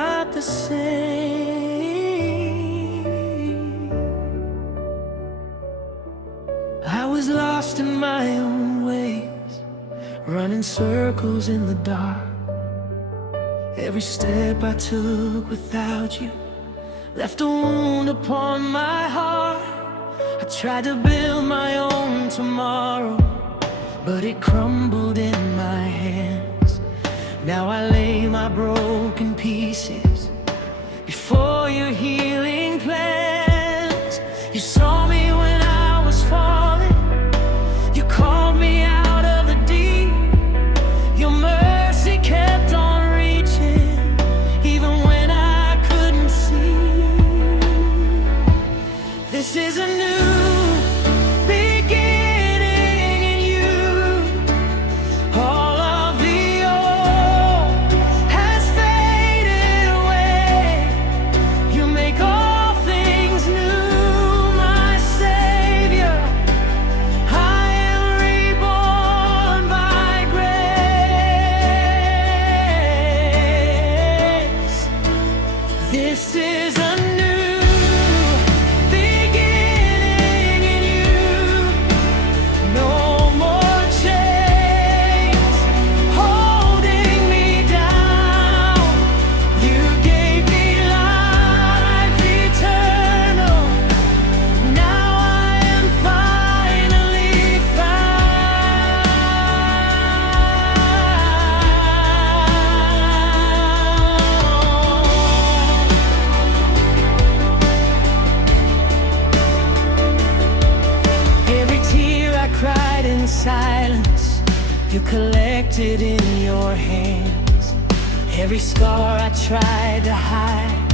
not the same. I was lost in my own ways, running circles in the dark. Every step I took without you left a wound upon my heart. I tried to build my own tomorrow, but it crumbled in my hands. Now I lay my broken pieces before your healing plans. You saw me when I was falling. You called me out of the deep. Your mercy kept on reaching, even when I couldn't see. This is a new beginning in you. All of the old has faded away. You make all things new, my Savior. I am reborn by grace. This is a new beginning in you. No more chains holding me down. You gave me life eternal. Now I am finally found. Every tear I cried in silence, you collected in your hands. Every scar I tried to hide,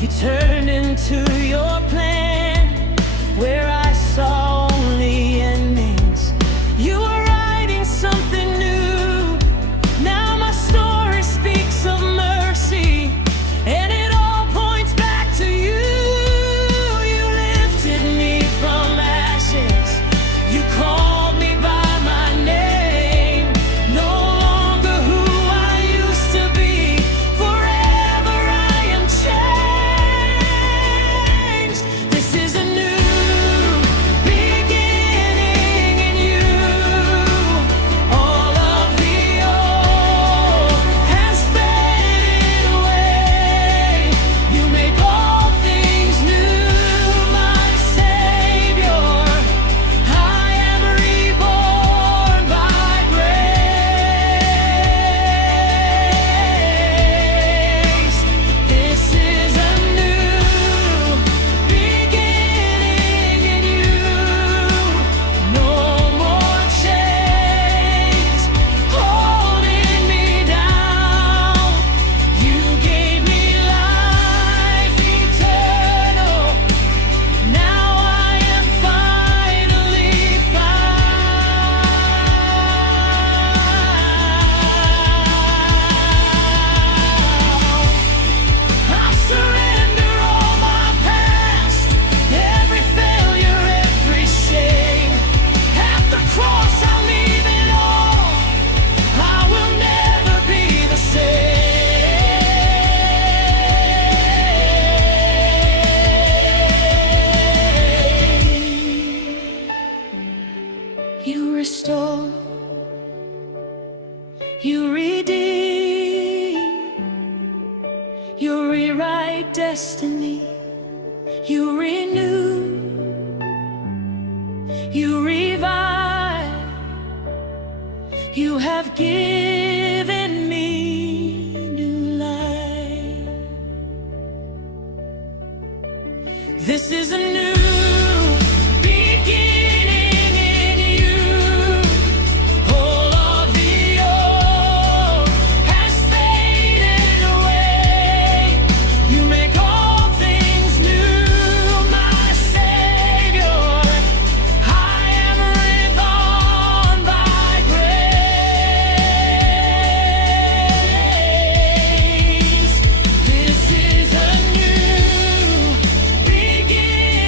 you turned into your plan. Where I saw only endings, you were writing something new. Now my story speaks of mercy, and it all points back to you. You lifted me from ashes. You called me by my name. No longer who I used to be. Forever I am changed. This is a new beginning in you. All of the old has faded away. You make all things new, my Savior. I am reborn by grace. This is a new beginning in you. No more chains holding me down. You gave me life eternal. Now I am finally found. I surrender all my past, every failure, every shame. At the cross I'll leave it all. I will never be the same. You restore, you redeem, you rewrite destiny, you renew, you revive. You have given me new life. This is a new beginning in you. All of the old has faded away. You make all things new, my Savior. I am reborn by grace. This is a new beginning.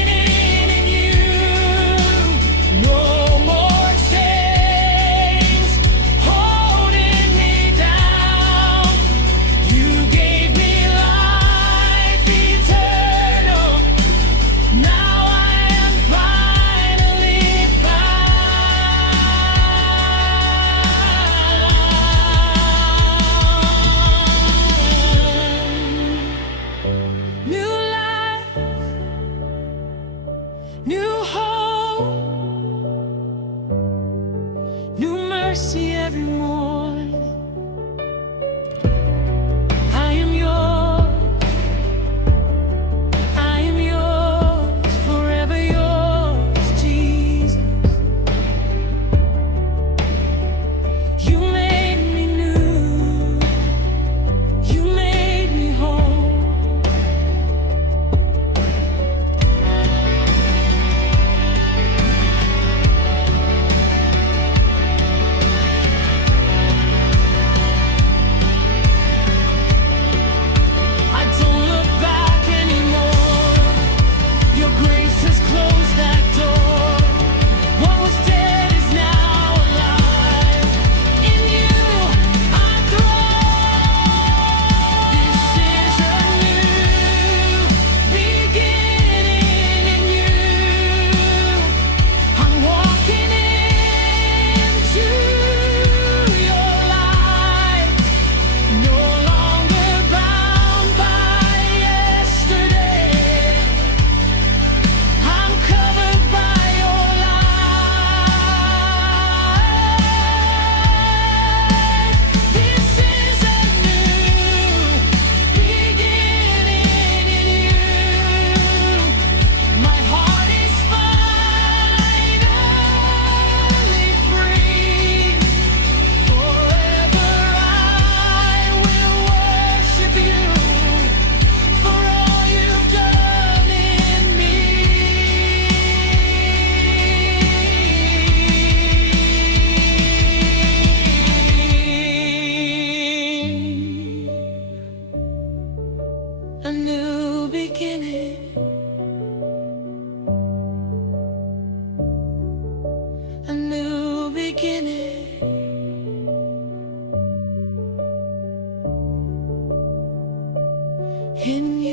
new beginning, a new beginning. In